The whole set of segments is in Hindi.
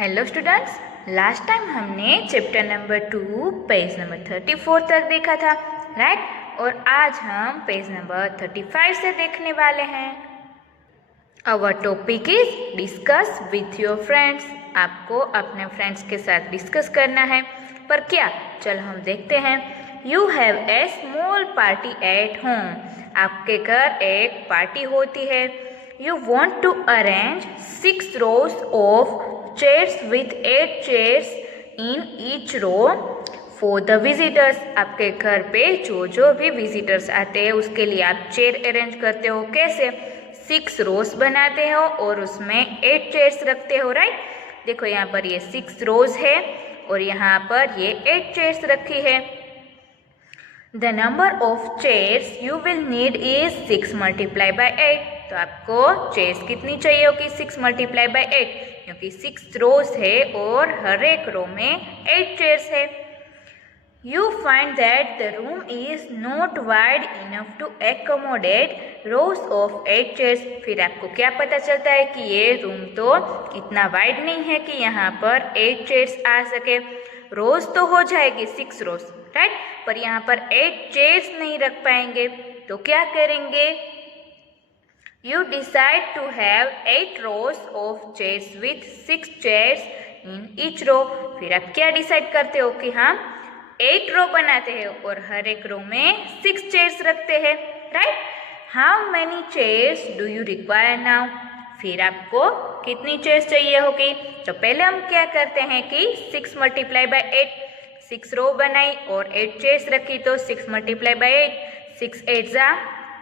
हेलो स्टूडेंट्स, लास्ट टाइम हमने चैप्टर नंबर 2 पेज नंबर 34 तक देखा था, राइट? और आज हम पेज नंबर 35 से देखने वाले हैं। Our topic is discuss with your friends. आपको अपने फ्रेंड्स के साथ डिस्कस करना है, पर क्या? चलो हम देखते हैं। You have a small party at home. आपके घर एक पार्टी होती है। You want to arrange 6 rows of chairs with 8 chairs in each row for the visitors। आपके घर पे जो भी विजिटर्स आते हैं उसके लिए आप चेयर अरेंज करते हो। कैसे? 6 rows बनाते हो और उसमें 8 chairs रखते हो, राइट? देखो यहाँ पर ये 6 rows है और यहाँ पर ये 8 chairs रखी है। The number of chairs you will need is 6 multiplied by 8। तो आपको चेयर्स कितनी चाहिए होगी? 6 multiplied by 8, क्योंकि 6 rows है और हर एक रो में 8 chairs है। You find that the room is not wide enough to accommodate rows of 8 chairs। फिर आपको क्या पता चलता है कि ये रूम तो इतना वाइड नहीं है कि यहाँ पर 8 chairs आ सके। रोज तो हो जाएगी 6 rows, राइट? पर यहाँ पर 8 chairs नहीं रख पाएंगे, तो क्या करेंगे? You decide to have 8 rows of chairs with 6 chairs in each row। फिर आप क्या डिसाइड करते हो कि हम 8 रो बनाते हैं और हर एक रो में 6 chairs रखते हैं, right? How many chairs do you require now? फिर आपको कितनी चेयर्स चाहिए होगी? तो पहले हम क्या करते हैं कि 6 multiplied by 8, 6 रो बनाई और 8 चेयर्स रखी, तो 6 multiplied by 8, 6 8 जा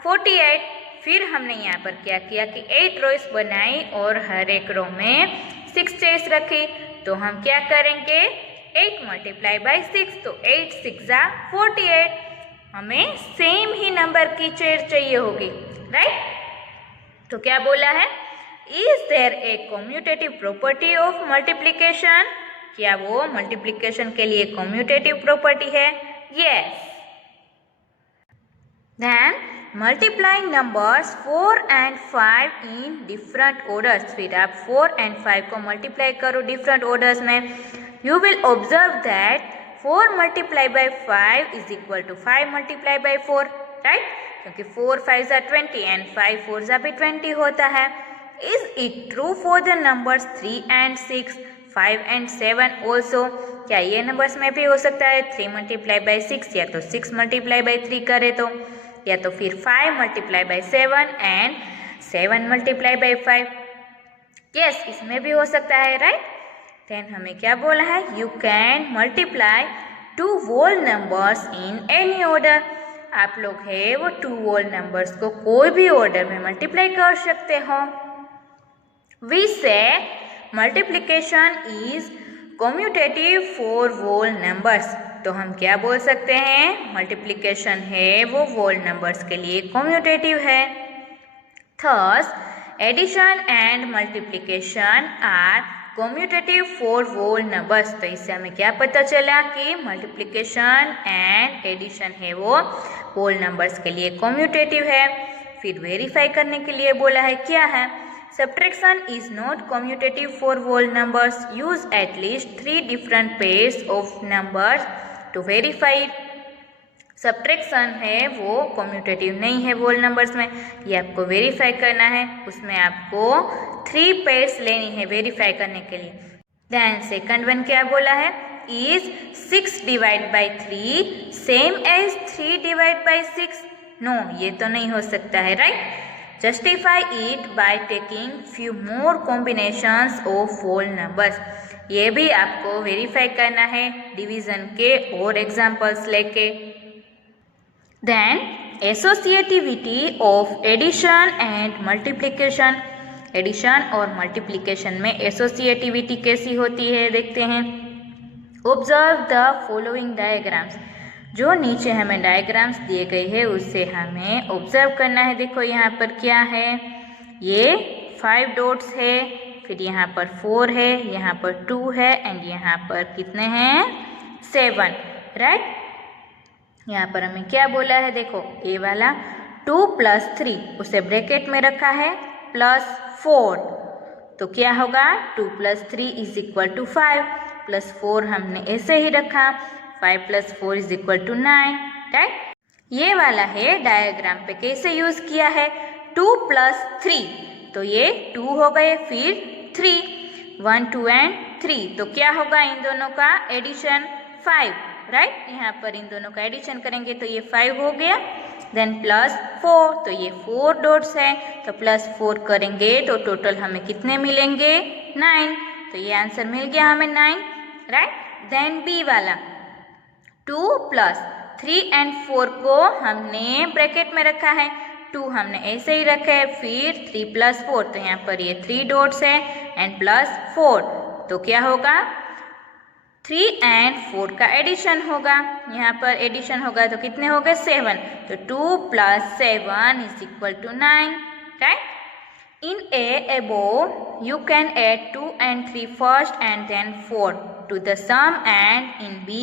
48। फिर हमने यहाँ पर क्या किया कि 8 रोज बनाई और हर एक रो में 6 चेयर्स रखी, तो हम क्या करेंगे? 8 multiplied by 6, तो 8 6 जा 48। हमें सेम ही नंबर की चेयर चाहिए होगी, राइट? तो क्या बोला है? Is there a commutative property of multiplication? क्या वो मल्टीप्लिकेशन के लिए commutative property है? Yes. Then multiplying numbers 4 and 5 in different orders। फिर आप 4 and 5 को multiply करो different orders में। You will observe that 4 multiplied by 5 is equal to 5 multiplied by 4, right? क्योंकि 4 5 are 20 and 5 4 are भी 20 होता है। Is it true for the numbers 3 and 6, 5 and 7 also? क्या ये नंबर्स में भी हो सकता है 3 multiplied by 6, या तो 6 multiplied by 3 करे तो, या तो फिर 5 multiplied by 7 and 7 multiplied by 5? Yes, इसमें भी हो सकता है, राइट? Then हमें क्या बोला है? You can multiply 2 whole numbers in any order। आप लोग है वो 2 whole numbers को कोई भी ऑर्डर में मल्टीप्लाई कर सकते हो। We say multiplication is commutative for whole numbers। तो हम क्या बोल सकते हैं? मल्टीप्लिकेशन है वो whole numbers के लिए commutative है। Thus, addition and multiplication are commutative for whole numbers। तो इससे हमें क्या पता चला कि मल्टीप्लिकेशन एंड एडिशन है वो whole numbers के लिए commutative है। फिर वेरीफाई करने के लिए बोला है, क्या है? Subtraction is not commutative for whole numbers। Use at least 3 different pairs of numbers to verify it। Subtraction है वो commutative नहीं है whole numbers में, ये आपको वेरीफाई करना है। उसमें आपको 3 pairs लेनी है वेरीफाई करने के लिए। Then second one क्या बोला है? Is 6 divided by 3 same as 3 divided by 6? No, ये तो नहीं हो सकता है, right? Justify it by taking few more combinations of whole numbers। ये भी आपको वेरीफाई करना है डिवीजन के और एग्जाम्पल्स लेके। Then associativity of addition and multiplication। Addition और मल्टीप्लिकेशन में एसोसिएटिविटी कैसी होती है देखते हैं। Observe the following diagrams। जो नीचे हमें डायग्राम्स दिए गए हैं उससे हमें ऑब्जर्व करना है। देखो यहाँ पर क्या है? ये 5 डॉट्स है, फिर यहाँ पर 4 है, यहाँ पर 2 है एंड यहाँ पर कितने हैं? 7, राइट? यहाँ पर हमें क्या बोला है? देखो ये वाला 2 + 3 उसे ब्रैकेट में रखा है +4, तो क्या होगा 2 + 3 = 5 +4 हमने ऐसे ही रखा 5 + 4 = 9 राइट। ये वाला है डायग्राम पे कैसे यूज किया है 2 + 3 तो ये 2 हो गए फिर 3 1 2 and 3 तो क्या होगा इन दोनों का एडिशन 5 राइट। यहाँ पर इन दोनों का एडिशन करेंगे तो ये 5 हो गया देन +4 तो ये 4 डॉट्स है तो +4 करेंगे तो टोटल हमें कितने मिलेंगे 9 तो ये आंसर मिल गया हमें 9 राइट। देन बी वाला 2 + 3 and 4 को हमने ब्रैकेट में रखा है 2 हमने ऐसे ही रखा है फिर 3 + 4 तो यहाँ पर ये 3 डॉट्स है एंड +4 तो क्या होगा 3 and 4 का एडिशन होगा। यहाँ पर एडिशन होगा तो कितने हो गए 7 तो 2 + 7 = 9 right. In A above you can add 2 and 3 first and then 4 to the sum and in B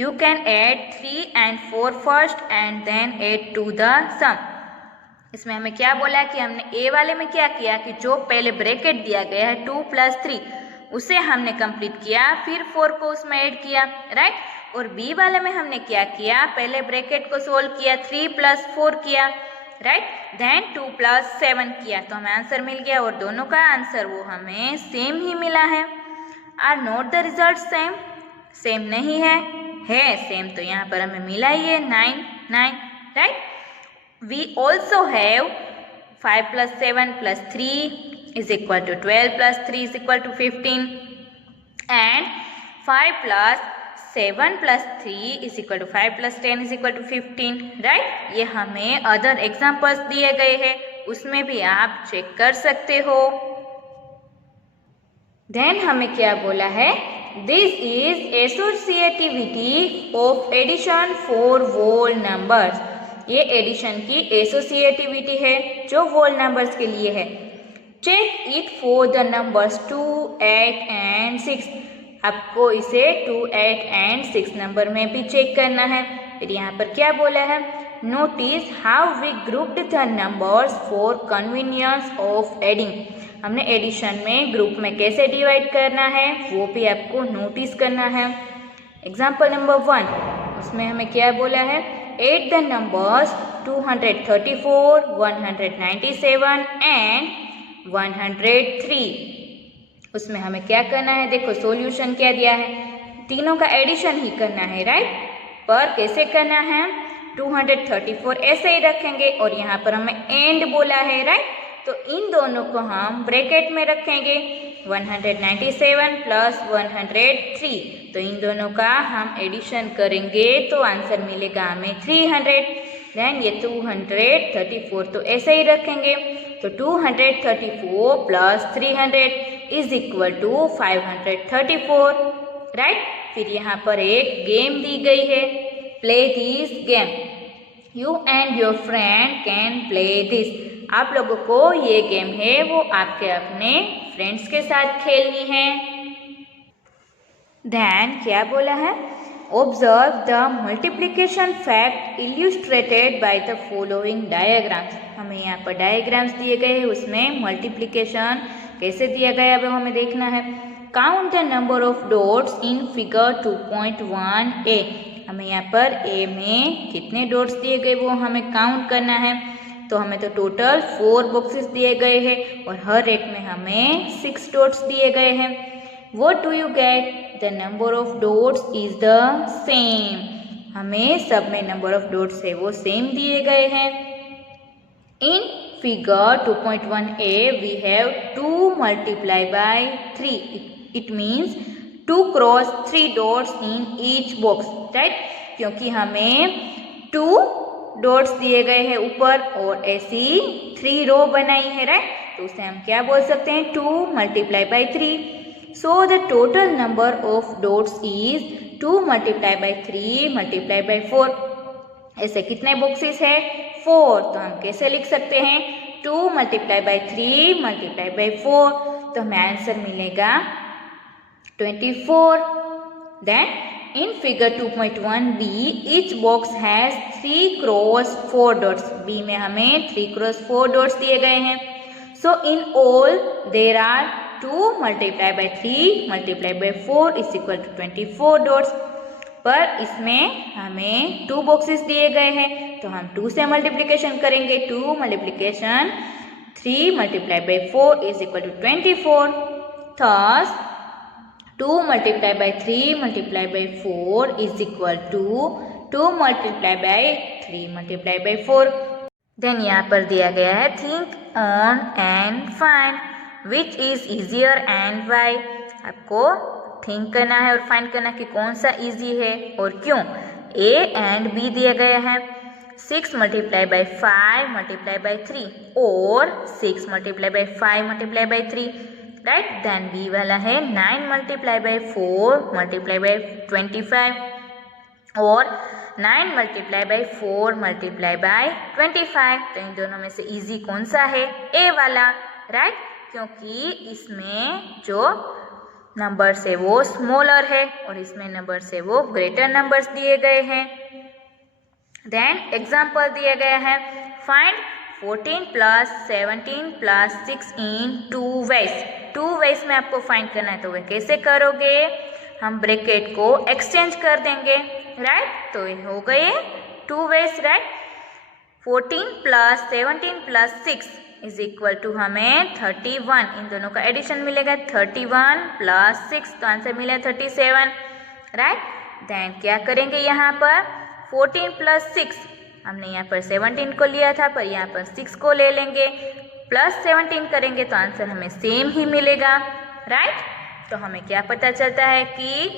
you can add 3 and 4 first and then 8 to the sum। इसमें हमें क्या बोला कि हमने ए वाले में क्या किया कि जो पहले ब्रैकेट दिया गया है 2 + 3 उसे हमने कंप्लीट किया फिर 4 को उसमें ऐड किया राइट। और बी वाले में हमने क्या किया पहले ब्रैकेट को सोल्व किया 3 + 4 किया राइट देन 2 + 7 किया तो हमें आंसर मिल गया और दोनों का आंसर वो हमें सेम ही मिला है। Are not the result same same नहीं है सेम तो यहाँ पर हमें मिला ही है 9 9 right. We also have 5 + 7 + 3 = 12 + 3 = 15 and 5 + 7 + 3 = 5 + 10 = 15 right. ये हमें अदर एग्जाम्पल्स दिए गए हैं उसमें भी आप चेक कर सकते हो। देन हमें क्या बोला है this is associativity of addition for whole numbers. ये एडिशन की एसोसिएटिविटी है जो होल नंबर्स के लिए है। Check it for the numbers 2 8 and 6। आपको इसे 2 8 and 6 नंबर में भी चेक करना है। फिर यहाँ पर क्या बोला है notice how we grouped the numbers for convenience of adding. हमने एडिशन में ग्रुप में कैसे डिवाइड करना है वो भी आपको नोटिस करना है। एग्जाम्पल नंबर 1 उसमें हमें क्या बोला है एड द नंबर्स 234 197 and 103। उसमें हमें क्या करना है देखो सॉल्यूशन क्या दिया है तीनों का एडिशन ही करना है राइट। पर कैसे करना है 234 ऐसे ही रखेंगे और यहाँ पर हमें एंड बोला है राइट तो इन दोनों को हम ब्रैकेट में रखेंगे 197 + 103 तो इन दोनों का हम एडिशन करेंगे तो आंसर मिलेगा हमें 300। देन ये 234 तो ऐसे ही रखेंगे तो 234 + 300 = 534 राइट। फिर यहाँ पर एक गेम दी गई है play this game you and your friend can play this. आप लोगों को ये गेम है वो आपके अपने फ्रेंड्स के साथ खेलनी है। देन क्या बोला है observe the multiplication fact illustrated by the following diagrams. हमें यहाँ पर डायग्राम्स दिए गए हैं उसमें मल्टीप्लिकेशन कैसे दिया गया है वो हमें देखना है। Count the number of dots in figure 2.1a। हमें यहाँ पर ए में कितने डॉट्स दिए गए वो हमें काउंट करना है। तो हमें तो टोटल 4 बॉक्सेस दिए गए हैं और हर एक में हमें 6 डॉट्स दिए गए हैं। What do you get? The number of dots is the same। हमें सब में नंबर ऑफ डॉट्स है वो सेम दिए गए हैं। In figure 2.1a we have 2 multiplied by 3। It means 2 cross 3 dots in each box, right? क्योंकि हमें 2 डॉट्स दिए गए हैं ऊपर और ऐसी 3 रो बनाई है राइट तो उसे हम क्या बोल सकते हैं 2 × 3। So the total number of dots is 2 × 3 × 4। ऐसे कितने बॉक्सेस है 4 तो हम कैसे लिख सकते हैं 2 × 3 × 4 तो हमें आंसर मिलेगा 24। Then in figure 2.1b each box has 3 × 4 dots। b में हमें 3 × 4 dots दिए गए हैं। So in all there are 2 multiplied by 3 multiplied by 4 is equal to 24 dots. पर इसमें हमें 2 बॉक्सेस दिए गए हैं तो हम 2 से मल्टीप्लिकेशन करेंगे. 2 multiplication 3 multiplied by 4 is equal to 24. Thus 2 multiplied by 3 multiplied by 4 is equal to 2 multiplied by 3 multiplied by 4. Then यहाँ पर दिया गया है think on and find which is easier and why. आपको थिंक करना है और फाइंड करना कि कौन सा इजी है और क्यों. A एंड B दिया गया है. 6 multiplied by 5 multiplied by 3 और 6 multiplied by 5 multiplied by 3, right? Then B वाला है 9 multiplied by 4 multiplied by 25 और 9 multiplied by 4 multiplied by 25. तो इन दोनों में से इजी कौन सा है? A वाला, right? क्योंकि इसमें जो नंबर्स है वो स्मॉलर है और इसमें नंबर्स है वो ग्रेटर नंबर्स दिए गए हैं. देन एग्जाम्पल दिया गया है फाइंड 14 प्लस 17 प्लस 6 इन 2 वेज. 2 वेज में आपको फाइंड करना है तो वह कैसे करोगे? हम ब्रैकेट को एक्सचेंज कर देंगे, राइट? तो ये हो गए 2 ways, right? 14 plus 17 plus 6 is equal to हमें 31. इन दोनों का एडिशन मिलेगा 31 प्लस 6 तो आंसर मिला 37, राइट? देन क्या करेंगे यहाँ पर 14 प्लस 6, हमने यहाँ पर 17 को लिया था पर यहाँ पर 6 को ले लेंगे, प्लस 17 करेंगे तो आंसर हमें सेम ही मिलेगा, राइट? तो हमें क्या पता चलता है कि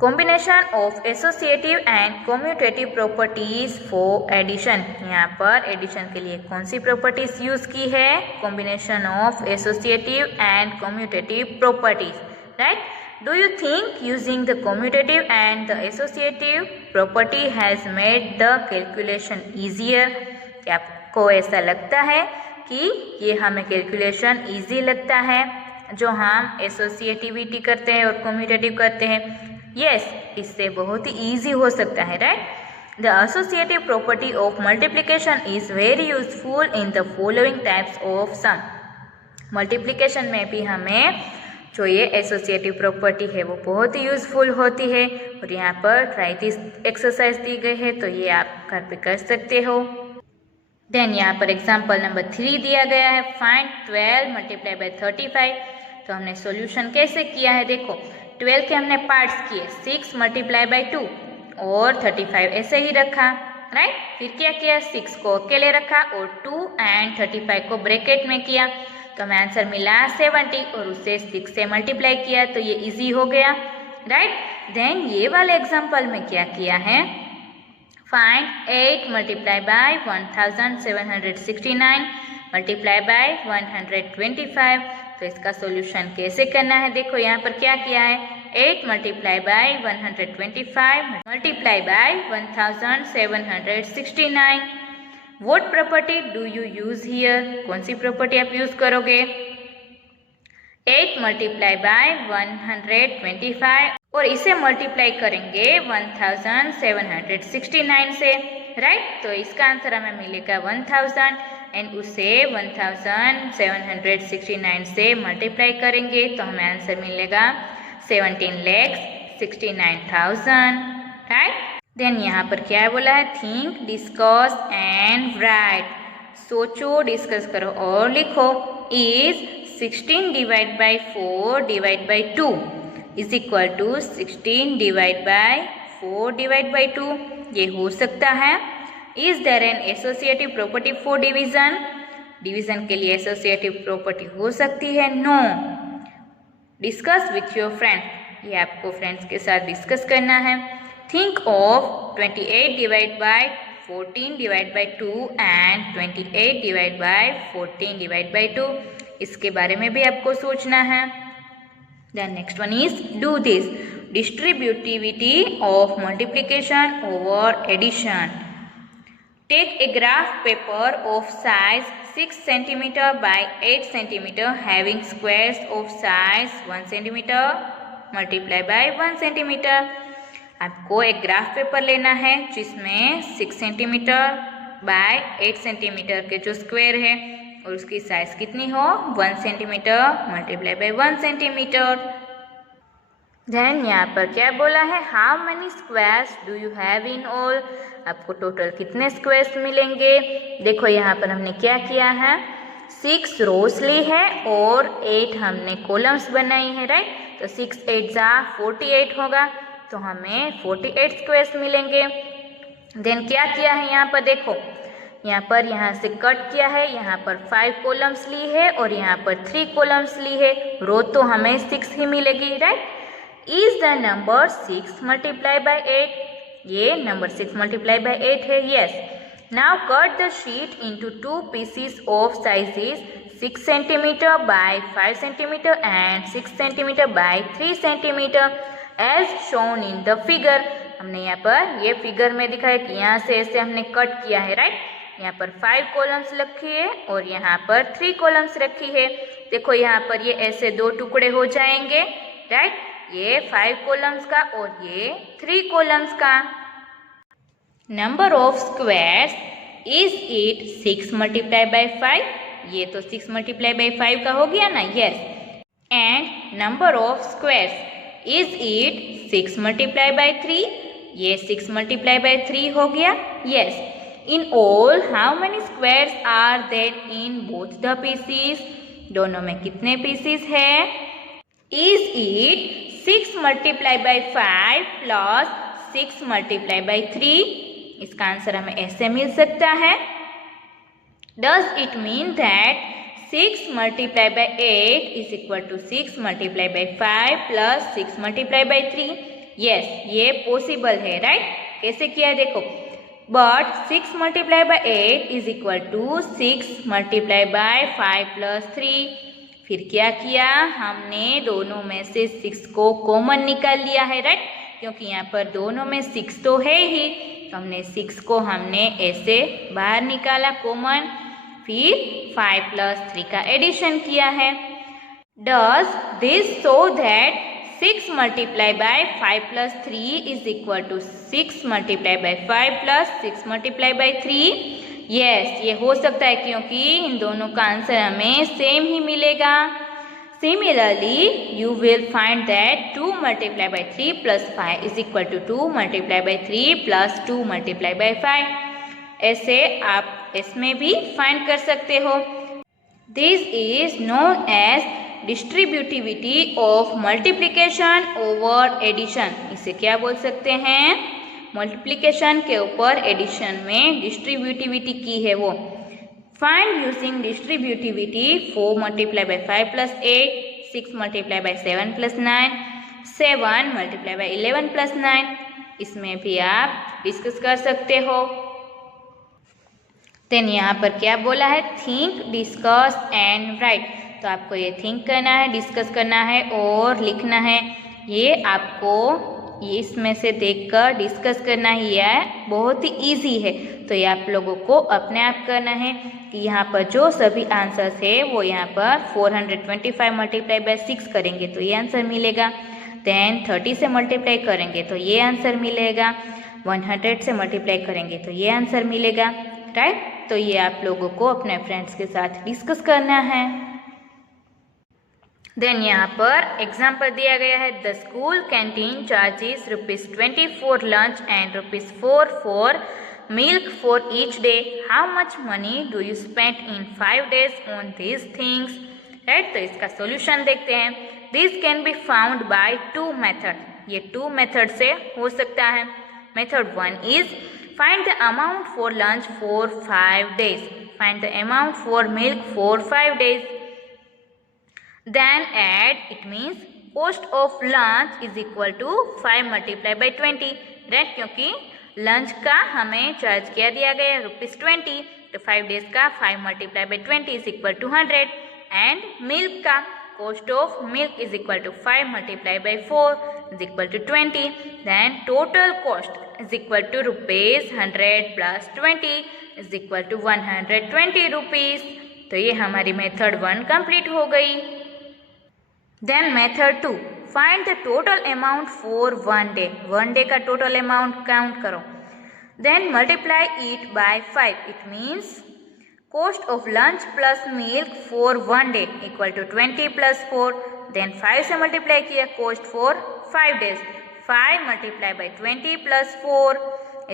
combination of associative and commutative properties for addition. यहाँ पर एडिशन के लिए कौन सी प्रॉपर्टीज यूज की है? Combination of associative and commutative properties, right? Do you think using the commutative and the associative property has made the calculation easier? क्या आपको ऐसा लगता है कि ये हमें कैलकुलेशन इजी लगता है जो हम एसोसिएटिविटी करते हैं और कम्यूटेटिव करते हैं? यस, इससे बहुत ही ईजी हो सकता है, right? The associative property of multiplication is very useful in the following types of sum. Multiplication में भी हमें जो ये एसोसिएटिव प्रॉपर्टी है वो बहुत ही यूजफुल होती है और यहाँ पर ट्राई दिस एक्सरसाइज दी गई है तो ये आप घर पे कर सकते हो. देन यहाँ पर एग्जांपल नंबर 3 दिया गया है फाइंड 12 मल्टीप्लाई बाय 35. तो हमने सॉल्यूशन कैसे किया है? देखो 12 के हमने पार्ट्स किए, 6 मल्टीप्लाई बाय 2 और 35 ऐसे ही रखा, राइट? फिर क्या किया? 6 को अकेले रखा और 2 एंड 35 को ब्रैकेट में किया तो हमें आंसर मिला 70 और उसे 6 से मल्टीप्लाई किया तो ये इजी हो गया, राइट? देन ये वाले एग्जांपल में क्या किया है? Find 8 multiply by 1769 multiply by 125. तो इसका सॉल्यूशन कैसे करना है? देखो यहाँ पर क्या किया है? 8 multiply by 125 multiply by 1769. What property do you use here? कौन सी प्रॉपर्टी आप यूज करोगे? 8 मल्टीप्लाई बाय 125 और इसे मल्टीप्लाई करेंगे 1769 से, राइट? तो इसका आंसर हमें मिलेगा 1000 एंड उसे 1769 से मल्टीप्लाई करेंगे तो हमें आंसर मिलेगा 17,69,000, राइट? देन यहाँ पर क्या बोला है? Think, discuss and write. सोचो, डिस्कस करो और लिखो. Is 16 divide by 4 divide by 2 is equal to 16 divide by 4 divide by 2. ये हो सकता है. Is there an associative property for division? Division के लिए एसोसिएटिव प्रॉपर्टी हो सकती है? No. Discuss with your friend. ये आपको फ्रेंड्स के साथ डिस्कस करना है. Think of 28 divided by 14 divided by 2 and 28 divided by 14 divided by 2. इसके बारे में भी आपको सोचना है. Then next one is do this. Distributivity of multiplication over addition. Take a graph paper of size 6 cm by 8 cm having squares of size 1 cm multiply by 1 cm. आपको एक ग्राफ पेपर लेना है जिसमें 6 सेंटीमीटर बाय 8 सेंटीमीटर के जो स्क्वायर है और उसकी साइज कितनी हो 1 centimetre multiply by 1 centimetre. Then यहाँ पर क्या बोला है, how many squares do you have in all, आपको टोटल कितने स्क्वायर्स मिलेंगे। देखो यहाँ पर हमने क्या किया है, 6 रोज ली है और 8 हमने कॉलम्स बनाई है, राइट। तो 6 8 जा 48 होगा, तो हमें 48 स्क्वायर्स मिलेंगे। देन क्या किया है यहाँ पर, देखो यहाँ से कट किया है, यहाँ पर 5 कॉलम्स ली है और यहाँ पर 3 कॉलम्स ली है, रो तो हमें 6 ही मिलेगी, right. Is the number 6 multiply by 8, ये नंबर 6 मल्टीप्लाई बाय 8 है, yes. Now cut the sheet into 2 pieces of sizes 6 centimetre by 5 centimetre and 6 centimetre by 3 centimetre as shown in the figure. हमने यहाँ पर ये फिगर में दिखाया कि यहाँ से ऐसे हमने कट किया है, राइट। यहाँ पर 5 कॉलम्स रखी है और यहाँ पर 3 कॉलम्स रखी है। देखो यहाँ पर ये ऐसे 2 टुकड़े हो जाएंगे, राइट, ये 5 कॉलम्स का और ये 3 कॉलम्स का। Number of squares is it 6 multiply by 5, ये तो 6 मल्टीप्लाई बाय 5 का हो गया ना, yes. And number of squares is it 6 multiply by 3, ये 6 मल्टीप्लाई बाय 3 हो गया, yes. In all how many squares are there in both the pieces, दोनों में कितने पीसेस है। Is it 6 multiply by 5 plus 6 multiply by 3, इसका आंसर हमें ऐसे मिल सकता है। Does it mean that 6 multiply by 8 is equal to 6 multiply by 5 plus 6 multiply by 3, yes, ये पॉसिबल है, राइट। कैसे किया है देखो, but 6 multiply by 8 is equal to 6 multiply by 5 plus 3। फिर क्या किया, हमने दोनों में से 6 को कॉमन निकाल लिया है, राइट, क्योंकि यहाँ पर दोनों में 6 तो है ही, तो हमने 6 को हमने ऐसे बाहर निकाला कॉमन, फिर 5 प्लस 3 का एडिशन किया है। Does this show that 6 multiply by 5 plus 3 is equal to 6 multiply by 5 plus 6 multiply by 3, yes, ये हो सकता है क्योंकि इन दोनों का आंसर हमें सेम ही मिलेगा। Similarly you will find that 2 multiply by 3 plus 5 is equal to 2 multiply by 3 plus 2 multiply by 5, ऐसे आप इसमें भी फाइंड कर सकते हो। This is known as distributivity of multiplication over addition, इसे क्या बोल सकते हैं, मल्टीप्लिकेशन के ऊपर एडिशन में डिस्ट्रीब्यूटिविटी की है वो। Find using distributivity 4 multiply by 5 plus 8, 6 multiply bye 7 plus 9, 7 multiply by 11 plus 9, इसमें भी आप डिस्कस कर सकते हो। देन यहाँ पर क्या बोला है, थिंक, डिस्कस एंड राइट, तो आपको ये थिंक करना है, डिस्कस करना है और लिखना है। ये आपको इसमें से देखकर डिस्कस करना ही है, बहुत ही इजी है, तो ये आप लोगों को अपने आप करना है कि यहाँ पर जो सभी आंसर्स है वो यहाँ पर 425 मल्टीप्लाई बाय 6 करेंगे तो ये आंसर मिलेगा, देन 30 से मल्टीप्लाई करेंगे तो ये आंसर मिलेगा, 100 से मल्टीप्लाई करेंगे तो ये आंसर मिलेगा, राइट। तो ये आप लोगों को अपने फ्रेंड्स के साथ डिस्कस करना है। देन यहाँ पर एग्जाम्पल दिया गया है, the school canteen charges ₹20 for lunch and ₹4 for milk for each day, how much money do you spend in 5 days on these things, right. तो इसका सोल्यूशन देखते हैं। This can be found by 2 method, ये 2 मेथड से हो सकता है। Method 1 is find the amount for lunch for 5 days, find the amount for milk for 5 days, then add, it means cost of lunch is equal to 5 multiplied by 20, right, क्योंकि लंच का हमें चार्ज क्या दिया गया है ₹20, तो 5 days का 5 multiplied by 20 is equal to 100, and milk का cost of milk is equal to 5 multiplied by 4 is equal to 20, then total cost is equal to ₹100 plus 20 is equal to 120 rupees। तो ये हमारी मेथड 1 कंप्लीट हो गई। Then method 2, find the total amount for 1 day, 1 day का टोटल अमाउंट काउंट करो, then multiply it by 5, it means cost of lunch plus milk for 1 day equal to 20 plus 4. Then 5 से मल्टीप्लाई किया cost for 5 days. 5 multiplied by 20 plus 4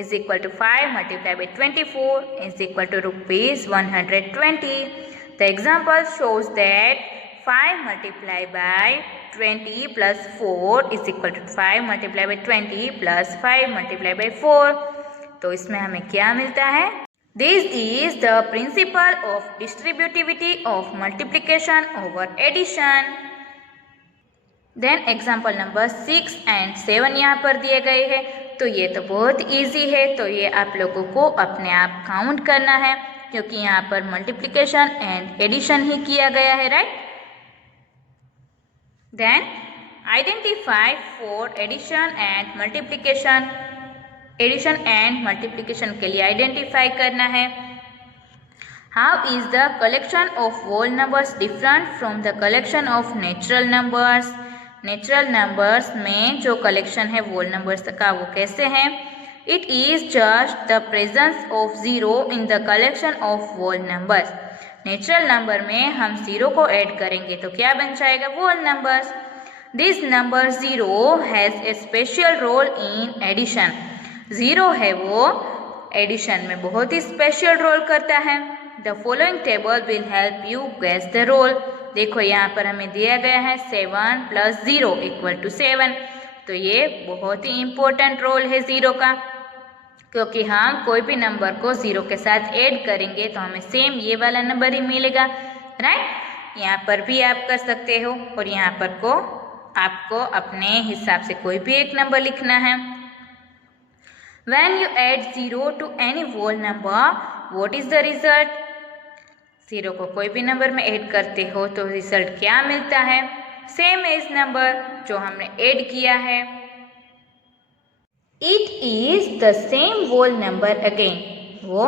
is equal to 5 multiplied by 24 is equal to rupees 120. The example shows that 5 multiplied by 20 plus 4 is equal to 5 multiplied by 20 plus 5 multiplied by 4. तो इसमें हमें क्या मिलता है? This is the principle of distributivity of multiplication over addition. Then example number 6 and 7 यहाँ पर दिए गए हैं. तो ये तो बहुत इजी है, तो ये आप लोगों को अपने आप काउंट करना है क्योंकि यहाँ पर मल्टीप्लिकेशन एंड एडिशन ही किया गया है, right? Then identify for addition and multiplication. Addition and multiplication के लिए आइडेंटिफाई करना है. How is the collection of whole numbers different from the collection of natural numbers. Natural numbers में जो कलेक्शन है होल नंबर्स का वो कैसे है? It is just the presence of zero in the collection of whole numbers. Natural number में हम जीरो को ऐड करेंगे तो क्या बन जाएगा? Whole numbers. This number zero has a special role in addition. Zero है वो एडिशन में बहुत ही स्पेशल रोल करता है. The following table will help you guess the role. देखो यहाँ पर हमें दिया गया है 7 प्लस 0 इक्वल टू 7. तो ये बहुत ही इम्पोर्टेंट रोल है जीरो का, क्योंकि हम कोई भी नंबर को जीरो के साथ ऐड करेंगे तो हमें सेम ये वाला नंबर ही मिलेगा, राइट? यहाँ पर भी आप कर सकते हो और यहाँ पर को आपको अपने हिसाब से कोई भी एक नंबर लिखना है. When you add 0 to any whole number, what is the result? 0 को कोई भी नंबर में ऐड करते हो तो रिजल्ट क्या मिलता है? सेम एज नंबर जो हमने ऐड किया है. It is the same whole number again. वो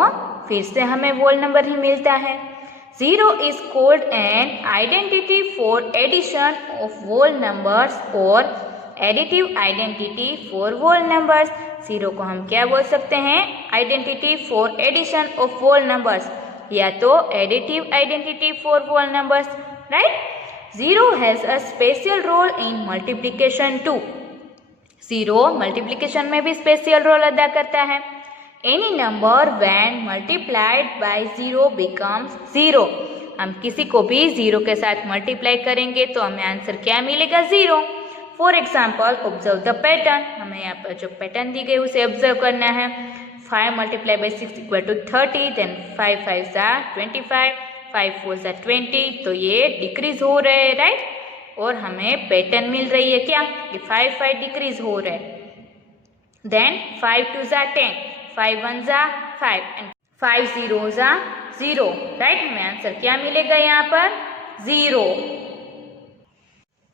फिर से हमें whole नंबर ही मिलता है. 0 is called an identity for addition of whole numbers or additive identity for whole numbers. 0 को हम क्या बोल सकते हैं? Identity for addition of whole numbers या तो additive identity for whole numbers, right? 0 has a special role in multiplication too. 0 multiplication में भी स्पेशल रोल अदा करता है. Any number when multiplied by 0 becomes 0. हम किसी को भी 0 के साथ मल्टीप्लाई करेंगे तो हमें आंसर क्या मिलेगा? 0. For example observe the pattern. हमें यहाँ पर जो पैटर्न दी गई उसे ऑब्जर्व करना है. 5 multiply by 6 equal to 30. Then 5 5 ज़ा 25, 5 4 ज़ा 20. तो ये डिक्रीज हो रहे हैं, राइट? और हमें पैटर्न मिल रही है क्या कि 5 5 डिक्रीज हो रहे हैं. देन 5 2 ज़ा 10, 5 1 ज़ा 5 एंड 5 0 ज़ा 0, राइट? हमें आंसर क्या मिलेगा यहाँ पर? 0.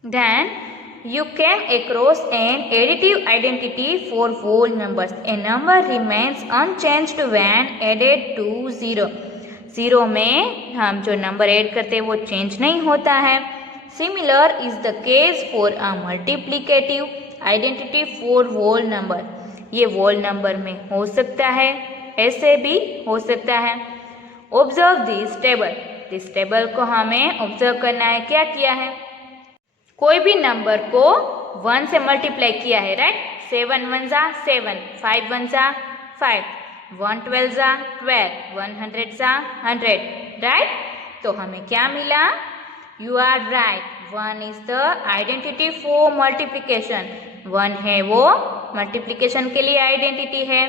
Then you came across an additive identity for whole numbers. A number remains unchanged when added to 0. 0 में हम जो नंबर ऐड करते हैं वो चेंज नहीं होता है. Similar is the case for a multiplicative identity for whole number. ये whole number में हो सकता है, ऐसे भी हो सकता है. Observe this table. This table को हमें ऑब्जर्व करना है. क्या किया है? कोई भी नंबर को 1 से मल्टीप्लाई किया है, राइट? 7 1 ज़ा 7, 5 1 ज़ा 5, 1 12 ज़ा 12, 100 ज़ा 100, राइट? तो हमें क्या मिला? You are right. 1 is the identity for multiplication. 1 है वो मल्टीप्लिकेशन के लिए आइडेंटिटी है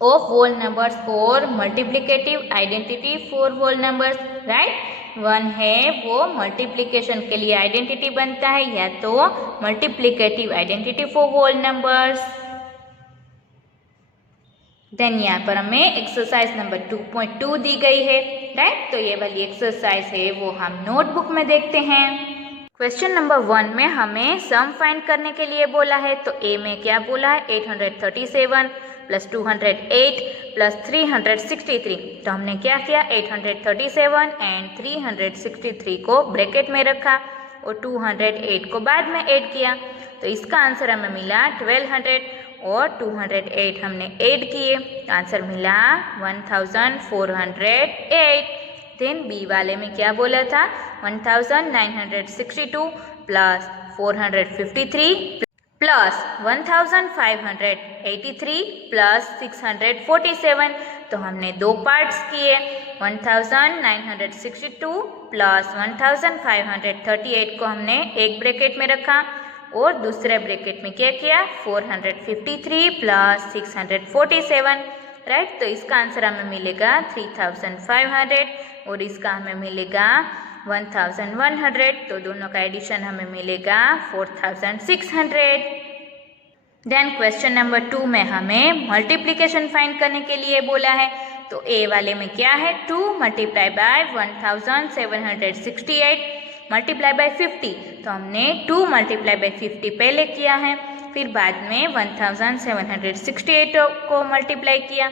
ऑफ होल नंबर्स और multiplicative identity for whole numbers, right? 1 है वो मल्टीप्लिकेशन के लिए आइडेंटिटी बनता है या तो multiplicative identity for whole numbers. Then यहाँ पर हमें एक्सरसाइज नंबर 2.2 दी गई है, राइट? तो ये वाली एक्सरसाइज है वो हम नोटबुक में देखते हैं. क्वेश्चन नंबर 1 में हमें सम फाइंड करने के लिए बोला है. तो ए में क्या बोला है? 837 प्लस 208 प्लस 363. तो हमने क्या किया? 837 एंड 363 को ब्रैकेट में रखा और 208 को बाद में ऐड किया. तो इसका आंसर हमें मिला 1200 और 208 हमने ऐड किए, आंसर मिला 1408। देन बी वाले में क्या बोला था, 1962 प्लस 453 प्लस 1583 प्लस 647। तो हमने दो पार्ट्स किए, 1962 प्लस 1538 को हमने एक ब्रैकेट में रखा और दूसरे ब्रैकेट में क्या किया, 453 प्लस 647, राइट। तो इसका आंसर हमें मिलेगा 3500 और इसका हमें मिलेगा 1100। तो दोनों का एडिशन हमें मिलेगा 4600। देन क्वेश्चन नंबर 2 में हमें मल्टीप्लिकेशन फाइंड करने के लिए बोला है। तो ए वाले में क्या है, 2 मल्टीप्लाई बाय 1768 मल्टीप्लाई बाय 50। तो हमने 2 मल्टीप्लाई बाय 50 पहले किया है, फिर बाद में 1768 को मल्टीप्लाई किया।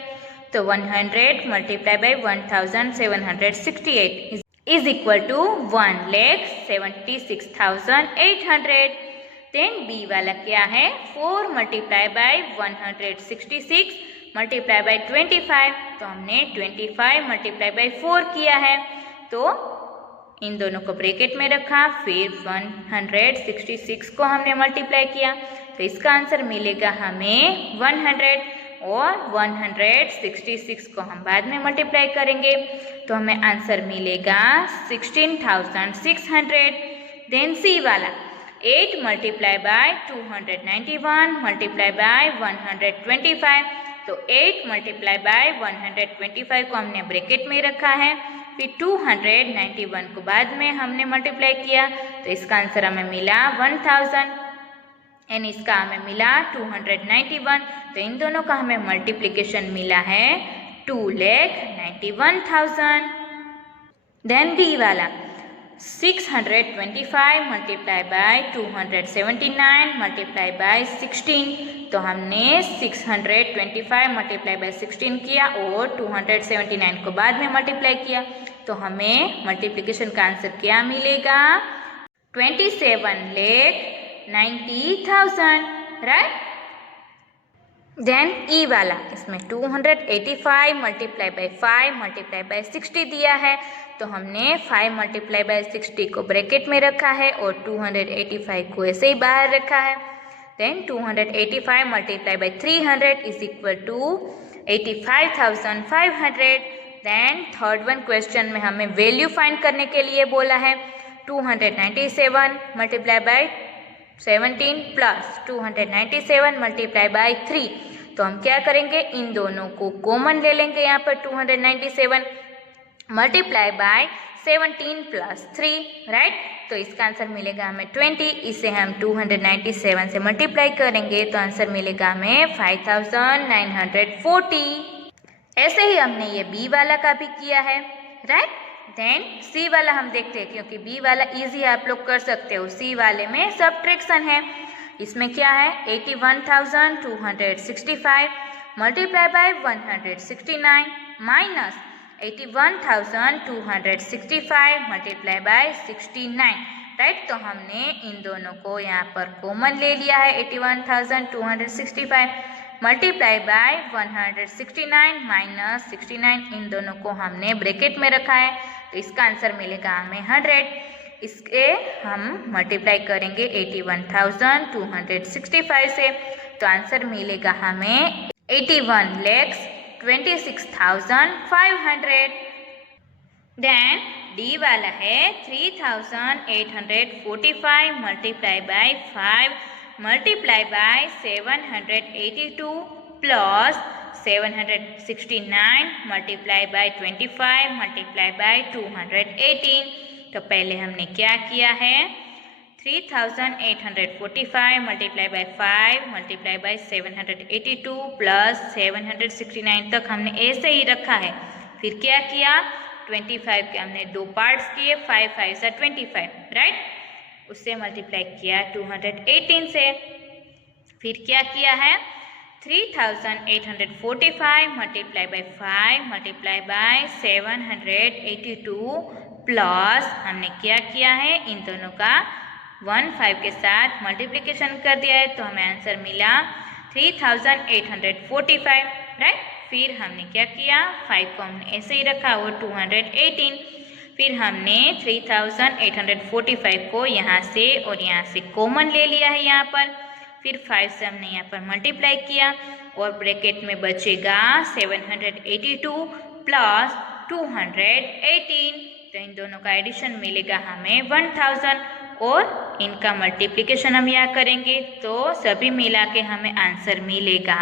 तो 100 multiply by 1768 is equal to 1,76,800। Then B वाला क्या है, 4 मल्टीप्लाई बाय 166 मल्टीप्लाई बाय 25। तो हमने 25 मल्टीप्लाई बाय 4 किया है, तो इन दोनों को ब्रैकेट में रखा, फिर 166 को हमने मल्टीप्लाई किया। तो इसका आंसर मिलेगा हमें 100 और 166 को हम बाद में मल्टीप्लाई करेंगे, तो हमें आंसर मिलेगा 16,600। देन सी वाला 8 मल्टीप्लाई बाय 291 मल्टीप्लाई बाय 125। तो 8 मल्टीप्लाई बाय 125 को हमने ब्रैकेट में रखा है, फिर 291 को बाद में हमने मल्टीप्लाई किया। तो इसका आंसर हमें मिला 1000 एंड इसका हमें मिला 291। तो इन दोनों का हमें मल्टीप्लिकेशन मिला है 2,91,000। देन बी वाला 625 मल्टीप्लाई बाय 279 मल्टीप्लाई बाय 16। तो हमने 625 मल्टीप्लाई बाय 16 किया और 279 को बाद में मल्टीप्लाई किया। तो हमें मल्टीप्लिकेशन का आंसर क्या मिलेगा, 27,90,000, राइट। देन ई वाला, इसमें 285 मल्टीप्लाई बाय 5 मल्टीप्लाई बाय 60 दिया है। तो हमने 5 मल्टीप्लाई बाय 60 को ब्रैकेट में रखा है और 285 को ऐसे ही बाहर रखा है। Then 285 multiply by 300 is equal to 85,500। Then third one question में हमें वैल्यू फाइंड करने के लिए बोला है, 297 multiply by 17 plus 297 multiply by 3। तो हम क्या करेंगे, इन दोनों को कॉमन ले लेंगे यहाँ पर, 297 मल्टीप्लाई बाय 17 प्लस 3, राइट। तो इसका आंसर मिलेगा हमें 20। इसे हम 297 से मल्टीप्लाई करेंगे तो आंसर मिलेगा हमें 5,940। ऐसे ही हमने ये बी वाला का भी किया है, राइट। देन सी वाला हम देखते हैं, क्योंकि बी वाला इजी आप लोग कर सकते हो। सी वाले में सब्ट्रैक्शन है, इसमें क्या है, 81,265 multiply by 169 minus 81,265 multiply by 69, right. तो हमने इन दोनों को यहाँ पर कॉमन ले लिया है, 81,265 मल्टीप्लाई बाय 169 माइनस 69, इन दोनों को हमने ब्रैकेट में रखा है। तो इसका आंसर मिलेगा हमें 100। इसके हम मल्टीप्लाई करेंगे 81,265 से, तो आंसर मिलेगा हमें 81,26,500। देन डी वाला है 3,845 multiply by 5 multiply by 782 plus 769 multiply by 25 multiply by 218। तो पहले हमने क्या किया है, 3,845 multiply by 5 multiply by 782 plus 769 तक हमने ऐसे ही रखा है। फिर क्या किया, 25 के हमने दो पार्ट्स किए, 5 5 से 25, राइट। उससे मल्टीप्लाई किया 218 से। फिर क्या किया है, 3,845 multiply by 5 multiply by 782 plus हमने क्या किया है, इन दोनों का 15 के साथ मल्टीप्लिकेशन कर दिया है तो हमें आंसर मिला 3845, राइट। फिर हमने क्या किया, 5 को हमने ऐसे ही रखा और 218, फिर हमने 3845 को यहाँ से और यहाँ से कॉमन ले लिया है यहाँ पर। फिर 5 से हमने यहाँ पर मल्टीप्लाई किया और ब्रैकेट में बचेगा 782 प्लस 218, तो इन दोनों का एडिशन मिलेगा हमें 1000 और इनका मल्टीप्लिकेशन हम यहाँ करेंगे तो सभी मिला के हमें आंसर मिलेगा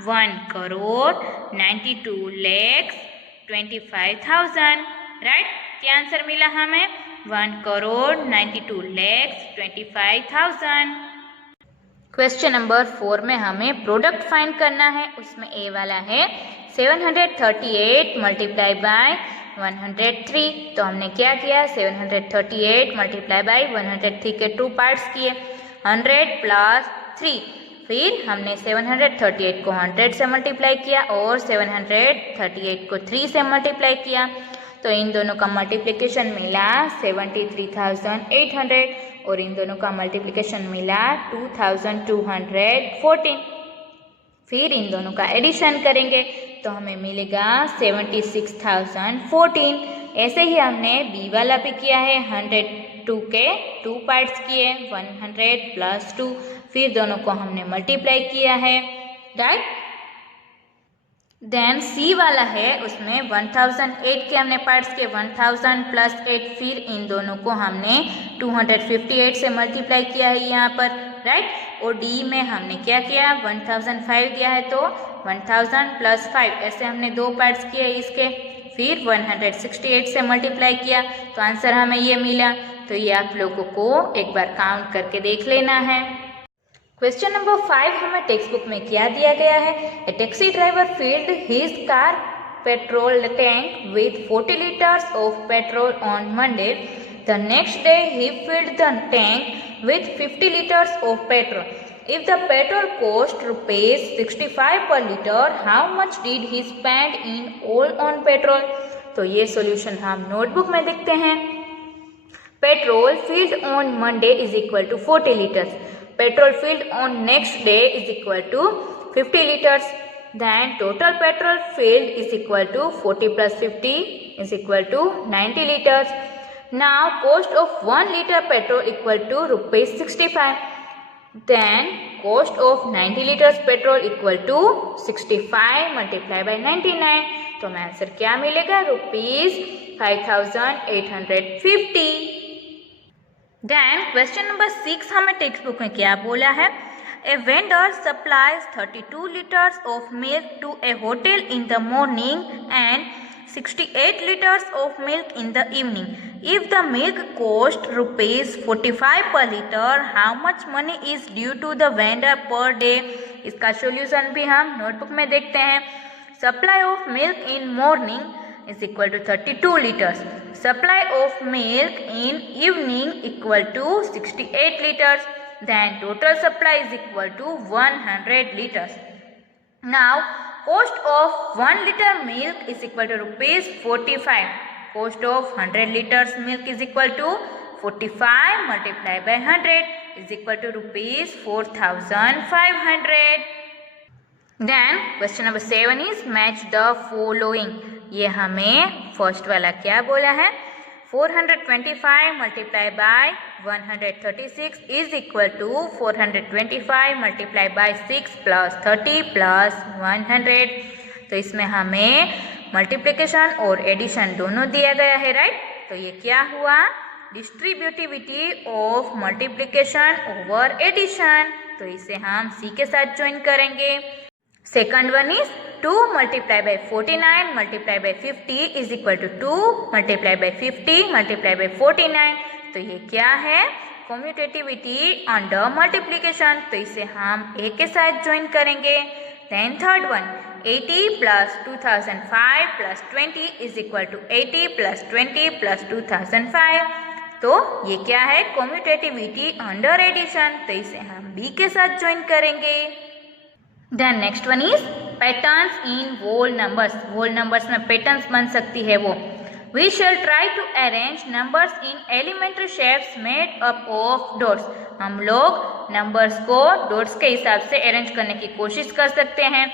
1,92,25,000, राइट। क्या आंसर मिला हमें, 1,92,25,000। क्वेश्चन नंबर 4 में हमें प्रोडक्ट फाइंड करना है। उसमें ए वाला है 738 मल्टीप्लाई बाय 103, तो हमने क्या किया, 738 मल्टीप्लाई बाय 103 के 2 पार्ट्स किए, 100 प्लस 3। फिर हमने 738 को 100 से मल्टीप्लाई किया और 738 को 3 से मल्टीप्लाई किया, तो इन दोनों का मल्टीप्लिकेशन मिला 73,800 और इन दोनों का मल्टीप्लिकेशन मिला 2,214। फिर इन दोनों का एडिशन करेंगे तो हमें मिलेगा 76,014। ऐसे ही हमने बी वाला भी किया है, 102 के 2 पार्ट्स किए, 100 प्लस 2, फिर दोनों को हमने मल्टीप्लाई किया है, राइट। देन सी वाला है, उसमें 1008 के हमने पार्ट्स किए, 1000 प्लस 8, फिर इन दोनों को हमने 258 से मल्टीप्लाई किया है यहाँ पर, राइट। और डी में हमने क्या किया, 1005 दिया है तो 1000 प्लस 5, ऐसे हमने 2 पार्ट्स किए इसके, फिर 168 से मल्टीप्लाई किया तो आंसर हमें ये मिला। तो ये आप लोगों को एक बार काउंट करके देख लेना है। क्वेश्चन नंबर 5 हमें टेक्स्ट बुक में क्या दिया गया है, a taxi driver filled his car petrol tank with 40 liters of petrol on Monday, the next day he filled the tank with 50 liters of petrol. If the petrol cost rupees 65 per liter, how much did he spend in all on petrol? तो ये सॉल्यूशन हम नोटबुक में देखते हैं। Petrol filled on Monday is equal to 40 liters. Petrol filled on next day is equal to 50 liters. Then total petrol filled is equal to 40 plus 50 is equal to 90 liters. Now cost of 1 liter petrol equal to rupees 65. Then cost of 90 liters petrol equal to 65 multiplied by 99. तो हमें आंसर क्या मिलेगा, रुपीज 5850। Then question number 6 हमें टेक्स्ट बुक में क्या बोला है, A vendor supplies 32 liters of milk to a hotel in the morning and 68 liters of milk in the evening. If the milk cost rupees 45 per liter, how much money is due to the vendor per day? इसका सॉल्यूशन भी हम नोटबुक में देखते हैं। Supply of milk in morning is equal to 32 liters. Supply of milk in evening equal to 68 liters. Then total supply is equal to 100 liters. Now cost of 1 liter milk is equal to rupees 45. Cost of 100 liters milk is equal to 45 multiplied by 100 is equal to rupees 4500. Then question number 7 is match the following. ये हमें फर्स्ट वाला क्या बोला है, 425 multiplied by 136 is equal to 425 multiplied by 6 plus 30 plus 100. तो इसमें हमें मल्टीप्लिकेशन और एडिशन दोनों दिया गया है, राइट। तो ये क्या हुआ, distributivity of multiplication over addition, तो इसे हम सी के साथ ज्वाइन करेंगे। Second one is 2 multiplied by 49 multiplied by 50 is equal to 2 multiplied by 50 multiplied by 49. तो ये क्या है, कम्यूटेटिविटी अंडर मल्टीप्लिकेशन, तो इसे हम ए के साथ ज्वाइन करेंगे। Then third one 80 plus 2005 plus 20 is equal to 80 plus 20 plus 2005. तो ये क्या है, कम्यूटेटिविटी अंडर एडिशन, तो इसे हम बी के साथ ज्वाइन करेंगे। Then next one is patterns in whole numbers. Whole numbers में पैटर्न्स बन सकती है वो We shall try to arrange numbers in elementary shapes made up of dots. हम लोग numbers को dots के हिसाब से arrange करने की कोशिश कर सकते हैं.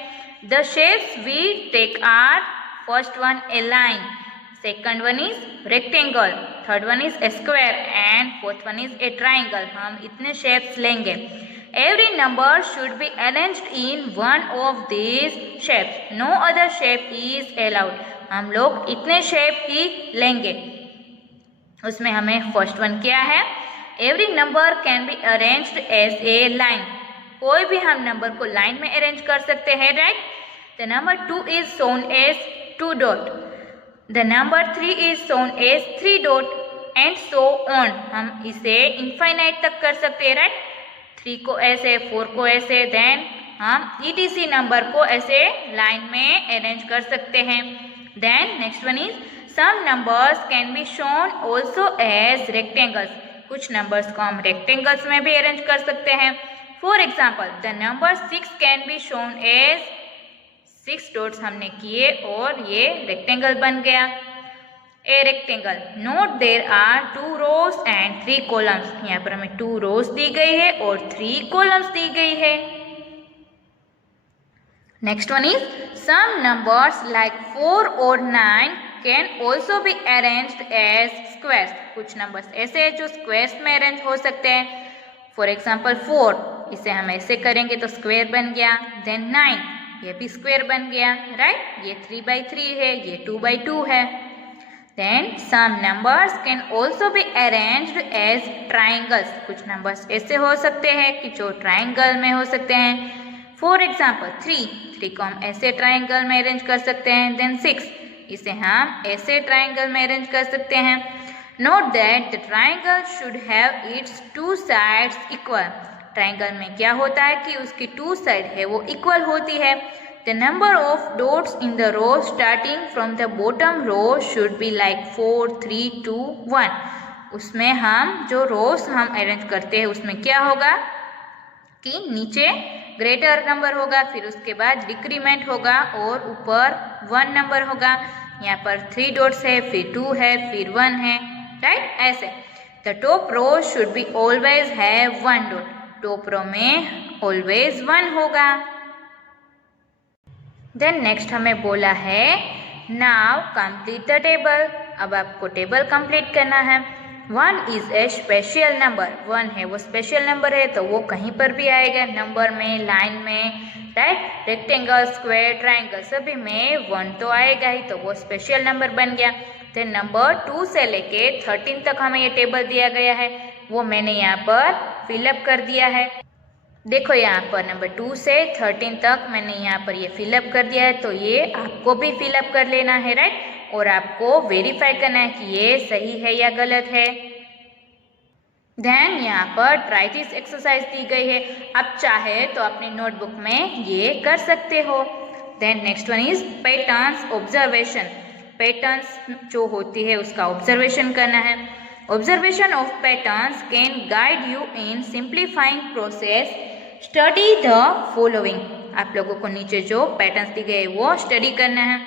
The shapes we take are first one a line, second one is rectangle, third one is a square and fourth one is a triangle. हम इतने shapes लेंगे. Every number should be arranged in one of these shapes. No other shape is allowed. हम लोग इतने शेप ही लेंगे. उसमें हमें फर्स्ट वन क्या है? Every number can be arranged as a line. कोई भी हम नंबर को लाइन में अरेंज कर सकते हैं, right? The number 2 is shown as 2 dot. The number 3 is shown as 3 dot and so on. हम इसे इनफाइनाइट तक कर सकते हैं, राइट? 3 को ऐसे, 4 को ऐसे, देन हम ETC नंबर को ऐसे लाइन में अरेंज कर सकते हैं. Then next one is some numbers can be shown also as rectangles. कुछ numbers को हम rectangles में भी arrange कर सकते हैं. For example, the number 6 can be shown as 6 dots हमने किए और ये rectangle बन गया. A rectangle. Note there are 2 rows and 3 columns. यहाँ पर हमें 2 rows दी गई है और 3 columns दी गई है. Next one is some numbers like 4 or 9 can also be arranged as squares. कुछ numbers ऐसे हैं जो squares में arrange हो सकते हैं. For example 4, इसे हम ऐसे करेंगे तो square बन गया. Then 9, ये भी square बन गया, right? ये 3/3 है, ये 2/2 है. Then some numbers can also be arranged as triangles. कुछ numbers ऐसे हो सकते हैं कि जो triangle में हो सकते हैं. For example 3 को हम ऐसे ट्राइंगल में अरेंज कर सकते हैं. देन 6, इसे हम ऐसे ट्राइंगल में अरेंज कर सकते हैं. Note that the triangle should have it's 2 sides equal. Triangle में क्या होता है कि उसकी 2 साइड है वो इक्वल होती है. The number of dots in the row starting from the bottom row should be like 4, 3, 2, 1. उसमें हम जो रोज हम अरेंज करते हैं उसमें क्या होगा कि नीचे ग्रेटर नंबर होगा, फिर उसके बाद डिक्रीमेंट होगा और ऊपर 1 नंबर होगा. यहाँ पर 3 डॉट्स है, फिर 2 है, फिर 1 है, राइट? ऐसे. The top row should be always have 1 dot. Top row में ऑलवेज 1 होगा. देन नेक्स्ट हमें बोला है नाउ कंप्लीट द टेबल. अब आपको टेबल कंप्लीट करना है. 1 इज ए स्पेशल नंबर. 1 है वो स्पेशल नंबर है तो वो कहीं पर भी आएगा, नंबर में, लाइन में, राइट? रेक्टेंगल, स्क्वायर, ट्राइंगल सभी में 1 तो आएगा ही, तो वो स्पेशल नंबर बन गया. तो नंबर 2 से लेके 13 तक हमें ये टेबल दिया गया है, वो मैंने यहाँ पर फिलअप कर दिया है. देखो यहाँ पर नंबर 2 से 13 तक मैंने यहाँ पर ये फिलअप कर दिया है, तो ये आपको भी फिलअप कर लेना है, राइट? और आपको वेरीफाई करना है कि ये सही है या गलत है. देन यहाँ पर ट्राई दिस एक्सरसाइज दी गई है. आप चाहे तो अपनी नोटबुक में ये कर सकते हो. Then next one is patterns observation. Patterns जो होती है उसका ऑब्जर्वेशन करना है. Observation of patterns can guide you in simplifying process. Study the following. आप लोगों को नीचे जो पैटर्न्स दी गए वो स्टडी करना है.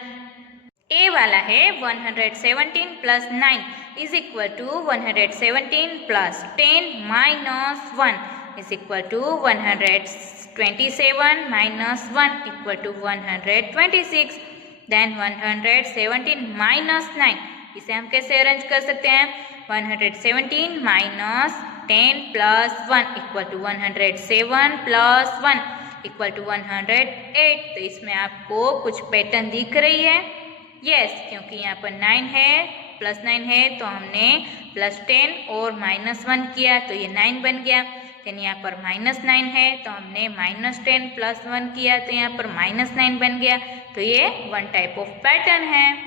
ए वाला है 117 plus 9 is equal to 117 plus 10 minus 1 is equal to 127 minus 1 equal to 126. Then 117 minus 9, इसे हम कैसे अरेंज कर सकते हैं? 117 minus 10 plus 1 equal to 107 plus 1 equal to 108. तो इसमें आपको कुछ पैटर्न दिख रही है. यस, क्योंकि यहाँ पर 9 है, प्लस 9 है, तो हमने प्लस 10 और माइनस 1 किया तो ये 9 बन गया. देन यहाँ पर माइनस 9 है तो हमने माइनस 10 प्लस 1 किया तो यहाँ पर माइनस 9 बन गया. तो ये 1 टाइप ऑफ पैटर्न है.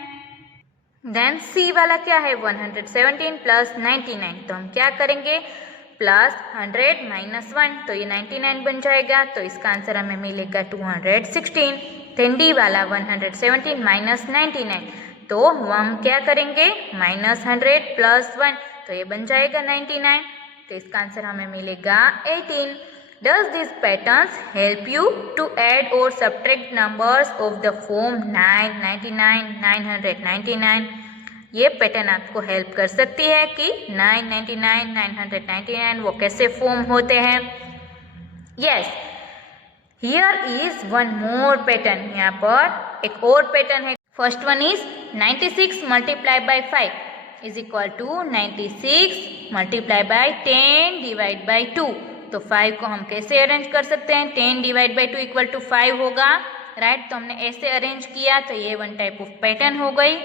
देन सी वाला क्या है? 117 प्लस 99. तो हम क्या करेंगे? प्लस 100 माइनस 1, तो ये 99 बन जाएगा. तो इसका आंसर हमें मिलेगा 216. देन डी वाला 117 माइनस 99. तो हम क्या करेंगे? माइनस 100 प्लस 1, तो ये बन जाएगा 99. तो इसका आंसर हमें मिलेगा 18. Does these patterns help you to add or subtract numbers of the form 9, 99, 999? ये पैटर्न आपको हेल्प कर सकती है कि 999, 999 वो कैसे फॉर्म होते हैं। Yes, here is one more pattern. यहाँ पर एक और पैटर्न है। First one is 96 multiply by 5 is equal to 96 multiply by 10 divide by 2। तो 5 को हम कैसे अरेंज कर सकते हैं? 10 डिवाइड बाय 2 इक्वल टू 5 होगा, राइट। तो हमने ऐसे अरेंज किया, तो ये वन टाइप ऑफ पैटर्न हो गई।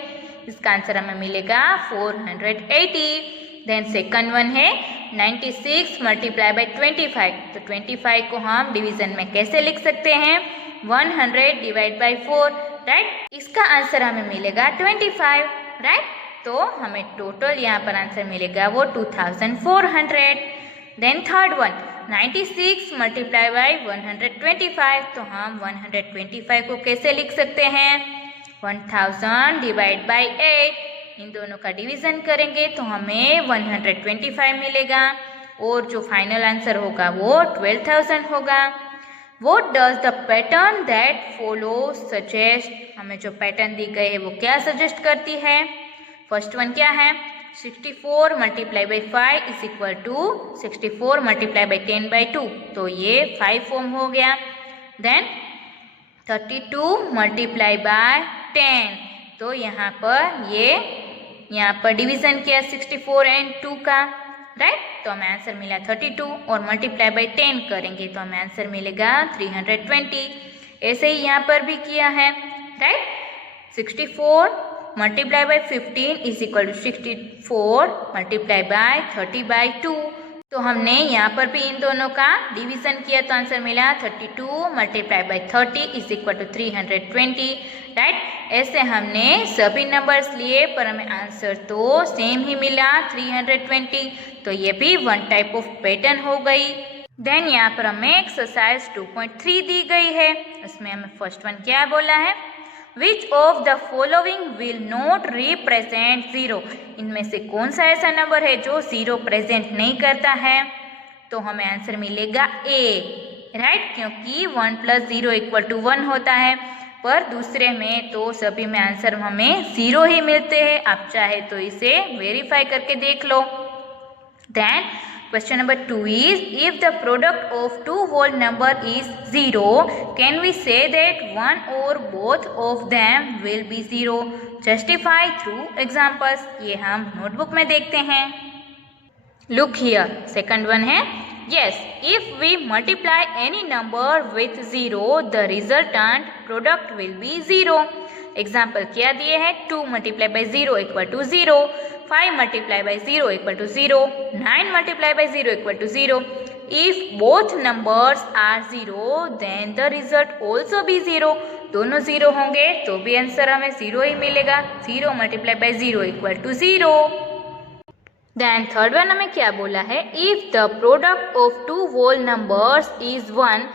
इसका आंसर हमें मिलेगा 480। देन सेकंड वन है 96 मल्टीप्लाई बाय 25। तो 25 को हम डिवीजन में कैसे लिख सकते हैं? 100 डिवाइड बाय 4, राइट। इसका आंसर हमें मिलेगा 25, राइट। तो हमें टोटल यहाँ पर आंसर मिलेगा वो 2400। Then third one 96 multiply by 125। तो हम 125 को कैसे लिख सकते हैं? 1000 डिवाइड बाय 8। इन दोनों का डिवीजन करेंगे तो हमें 125 मिलेगा और जो फाइनल आंसर होगा वो 12000 होगा। What does the pattern that follows suggest? हमें जो पैटर्न दी गई है वो क्या सजेस्ट करती है? फर्स्ट वन क्या है? 64 multiply by 5 is equal to 64 multiply by 10 by 2। तो ये 5 फॉर्म हो गया। Then 32 multiply by 10। तो यहाँ पर डिवीजन किया 64 एंड 2 का, राइट। तो हमें आंसर मिला 32 और मल्टीप्लाई बाय 10 करेंगे तो हमें आंसर मिलेगा 320। ऐसे ही यहाँ पर भी किया है, right. 64 multiply by 15 is equal to 64 multiply by 30 by 2। तो हमने यहाँ पर भी इन दोनों का डिवीजन किया तो आंसर मिला 32 multiply by 30 is equal to 320, right. ऐसे हमने सभी नंबर्स लिए पर हमें आंसर तो सेम ही मिला 320। तो ये भी वन टाइप ऑफ पैटर्न हो गई। देन यहाँ पर हमें एक्सरसाइज 2.3 दी गई है। उसमें हमें फर्स्ट वन क्या बोला है? Which of the following will not represent 0? इनमें से कौन सा ऐसा नंबर है जो 0 प्रेजेंट नहीं करता है? तो हमें आंसर मिलेगा A, राइट। क्योंकि 1 + 0 = 1 होता है, पर दूसरे में तो सभी में आंसर हमें 0 ही मिलते हैं। आप चाहे तो इसे वेरीफाई करके देख लो। Then question number 2 is, if the product of two whole number is 0, can we say that one or both of them will be 0? Justify through examples. ये हम नोटबुक में देखते हैं। Look here, second one है, yes, if we multiply any number with 0, the resultant product will be 0. Example क्या दिए हैं? 2 multiply by 0 equal to 0, 5 multiply by 0 equal to 0, 9 multiply by 0 equal to 0। If both numbers are 0 then the result also be 0। दोनों 0 होंगे तो भी आंसर हमें 0 ही मिलेगा। 0 multiply by 0 equal to 0। Then third one हमें क्या बोला है? If the product of two whole numbers is 1,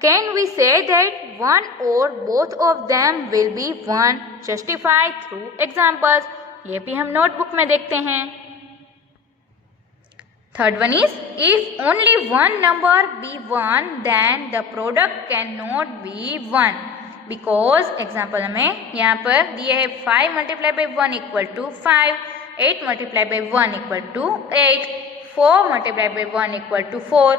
can we say that one or both of them will be 1? Justify through examples. ये भी हम नोटबुक में देखते हैं। Third one is, if only one number be 1 then the product cannot be 1 because example हमें यहाँ पर दिए है 5 multiply by 1 equal to 5, 8 multiply by 1 equal to 8, 4 multiply by 1 equal to 4।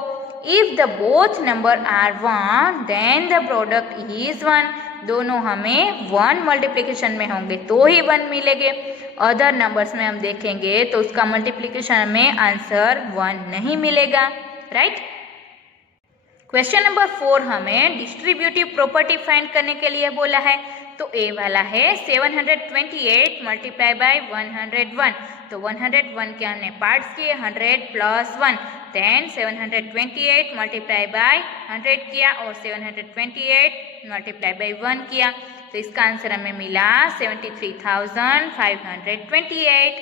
If the both number are 1 then the product is 1. दोनों हमें 1 मल्टीप्लिकेशन में होंगे तो ही 1 मिलेंगे। अदर नंबर्स में हम देखेंगे तो उसका मल्टीप्लिकेशन में आंसर 1 नहीं मिलेगा, राइट। क्वेश्चन नंबर 4 हमें डिस्ट्रीब्यूटिव प्रॉपर्टी फाइंड करने के लिए बोला है। तो ए वाला है 728 मल्टीप्लाई बाई 101। तो 101 के हमने पार्ट्स किए 100 + 1। देन 728 मल्टीप्लाई बाई 100 किया और 728 मल्टीप्लाई बाई 1 किया। तो इसका आंसर हमें मिला 73,528।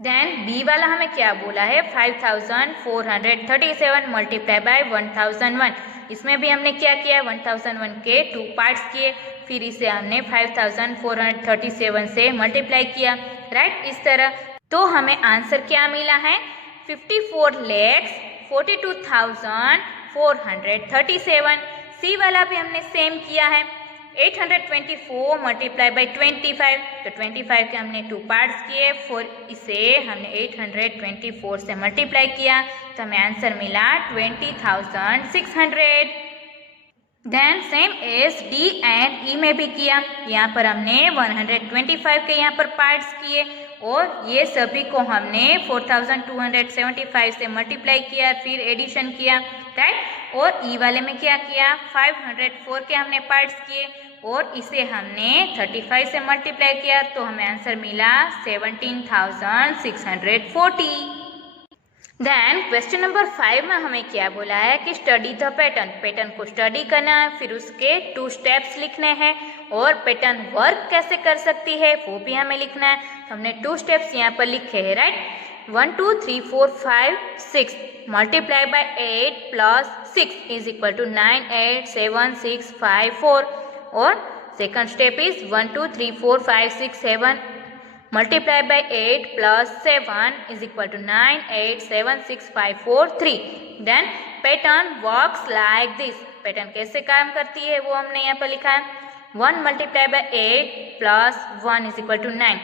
देन बी वाला हमें क्या बोला है? 5437 मल्टीप्लाई बाई 1001। इसमें भी हमने क्या किया? 1001 के 2 पार्ट्स किए, फिर इसे हमने 5437 से मल्टीप्लाई किया, राइट। इस तरह तो हमें आंसर क्या मिला है? 54,42,437। सी वाला भी हमने सेम किया है 824 मल्टीप्लाई बाई 25, तो 25 के हमने 2 पार्ट्स किए, इसे हमने 824 से मल्टीप्लाई किया तो हमें आंसर मिला 20,600। Then same as D and E में भी किया, यहाँ पर हमने 125 के यहाँ पर पार्ट्स किए और ये सभी को हमने 4275 से मल्टीप्लाई किया, फिर एडिशन किया, राइट। और ई वाले में क्या किया, 504 के हमने पार्ट्स किए और इसे हमने 35 से मल्टीप्लाई किया तो हमें आंसर मिला 17,640। देन क्वेश्चन नंबर 5 में हमें क्या बोला है कि स्टडी द पैटर्न, पैटर्न को स्टडी करना है, फिर उसके 2 स्टेप्स लिखने हैं और पैटर्न वर्क कैसे कर सकती है वो भी हमें लिखना है। तो हमने 2 स्टेप्स यहाँ पर लिखे हैं, right. 1 2 3 4 5 6 multiply by 8 plus 6 is equal to 9 8 7 6 5 4 और second step is 1 2 3 4 5 6 7 multiply by 8 plus 7 is equal to 9 8 7 6 5 4 3। then pattern works like this, pattern कैसे काम करती है वो हमने यहाँ पर लिखा है। 1 multiply by 8 plus 1 is equal to 9,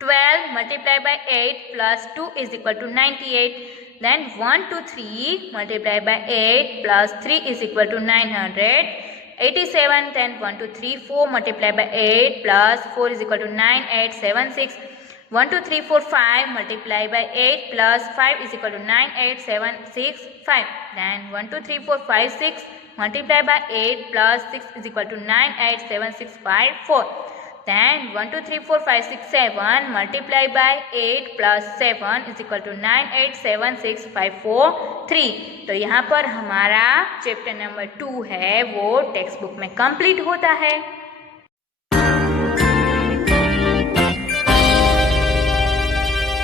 12 multiply by 8 plus 2 is equal to 98, then 1 2 3 multiply by 8 plus 3 is equal to 987, then 1 2 3 4 multiply by 8 plus 4 is equal to 9876, 1 2 3 4 5 multiply by 8 plus 5 is equal to 98765, then 1 2 3 4 5 6 multiply by 8 plus 6 is equal to 98765, then 1 2 3 4 5 6 7 multiply by 8 plus 7 is equal to 9876543। तो यहाँ पर हमारा चैप्टर नंबर 2 है वो टेक्स्ट बुक में कंप्लीट होता है।